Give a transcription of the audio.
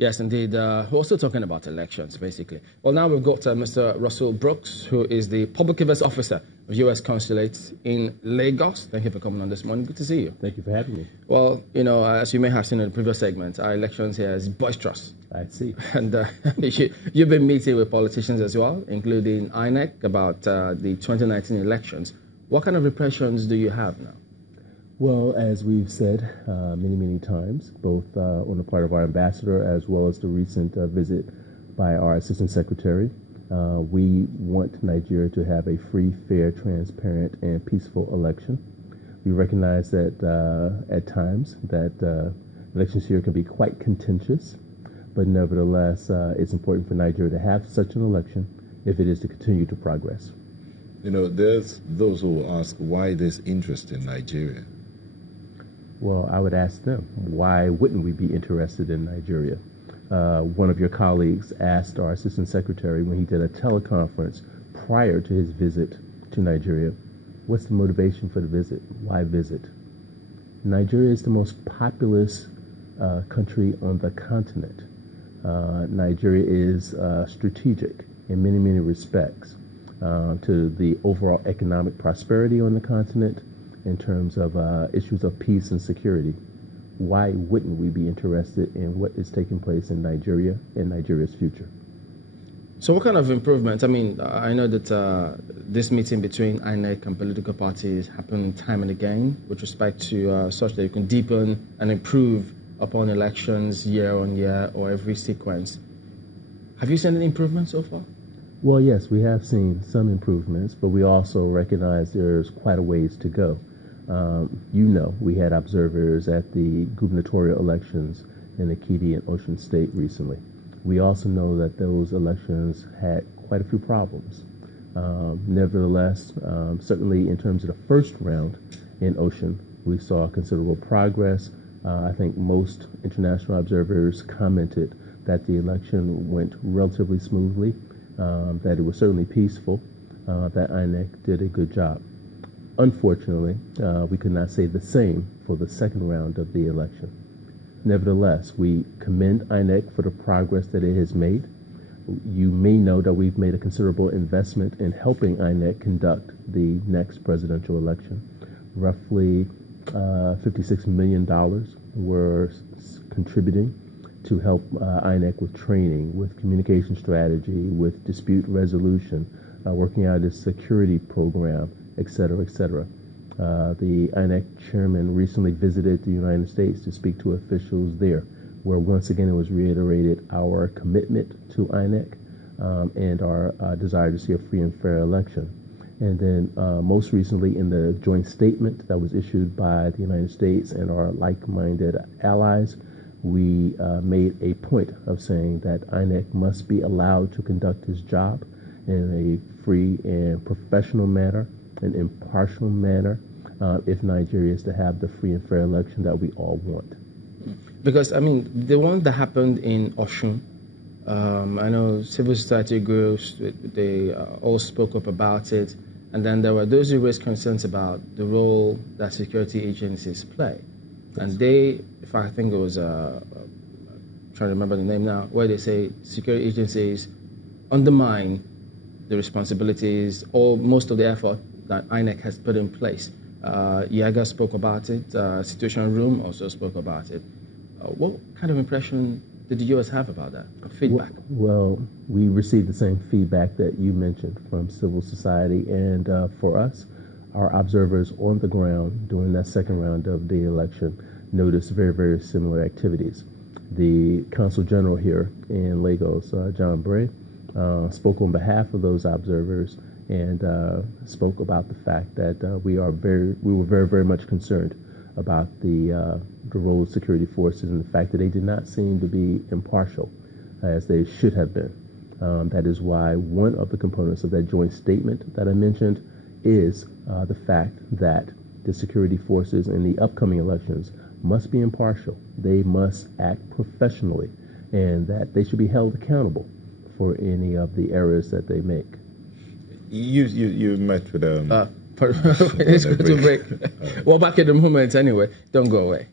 Yes, indeed. We're also talking about elections, basically. Well, now we've got Mr. Russell Brooks, who is the Public Affairs Officer of U.S. Consulate in Lagos. Thank you for coming on this morning. Good to see you. Thank you for having me. Well, you know, as you may have seen in the previous segment, our elections here is boisterous. I see. And you've been meeting with politicians as well, including INEC, about the 2019 elections. What kind of impressions do you have now? Well, as we've said many times, both on the part of our ambassador as well as the recent visit by our Assistant Secretary, we want Nigeria to have a free, fair, transparent, and peaceful election. We recognize that at times that elections here can be quite contentious, but nevertheless, it's important for Nigeria to have such an election if it is to continue to progress. You know, there's those who will ask, why this interest in Nigeria? Well, I would ask them, why wouldn't we be interested in Nigeria? One of your colleagues asked our Assistant Secretary when he did a teleconference prior to his visit to Nigeria, what's the motivation for the visit? Why visit? Nigeria is the most populous country on the continent. Nigeria is strategic in many respects to the overall economic prosperity on the continent, in terms of issues of peace and security. Why wouldn't we be interested in what is taking place in Nigeria and Nigeria's future? So what kind of improvement? I mean, I know that this meeting between INEC and political parties happened time and again with respect to such that you can deepen and improve upon elections year on year or every sequence. Have you seen any improvement so far? Well, yes, we have seen some improvements, but we also recognize there's quite a ways to go. You know, we had observers at the gubernatorial elections in Ekiti and Osun State recently. We also know that those elections had quite a few problems. Nevertheless, certainly in terms of the first round in Osun, we saw considerable progress. I think most international observers commented that the election went relatively smoothly, that it was certainly peaceful, that INEC did a good job. Unfortunately, we could not say the same for the second round of the election. Nevertheless, we commend INEC for the progress that it has made. You may know that we've made a considerable investment in helping INEC conduct the next presidential election. Roughly $56 million were contributing to help INEC with training, with communication strategy, with dispute resolution, working out its security program, et cetera, et cetera. The INEC chairman recently visited the United States to speak to officials there, where once again it was reiterated our commitment to INEC and our desire to see a free and fair election. And then most recently in the joint statement that was issued by the United States and our like-minded allies, we made a point of saying that INEC must be allowed to conduct his job in a free and professional manner, an impartial manner, if Nigeria is to have the free and fair election that we all want. Because, I mean, the one that happened in Osun, I know civil society groups, they all spoke up about it, and then there were those who raised concerns about the role that security agencies play. And they, if I think it was, trying to remember the name now, where they say security agencies undermine the responsibilities or most of the effort that INEC has put in place. Yaga spoke about it, Situation Room also spoke about it. What kind of impression did the U.S. have about that, feedback? Well, we received the same feedback that you mentioned from civil society, and for us, our observers on the ground during that second round of the election noticed very similar activities. The Consul General here in Lagos, John Bray, spoke on behalf of those observers and spoke about the fact that we were very much concerned about the role of security forces and the fact that they did not seem to be impartial as they should have been. That is why one of the components of that joint statement that I mentioned is the fact that the security forces in the upcoming elections must be impartial. They must act professionally, and that they should be held accountable for any of the errors that they make. You met with Let's go to break. Well, back in the moment anyway. Don't go away.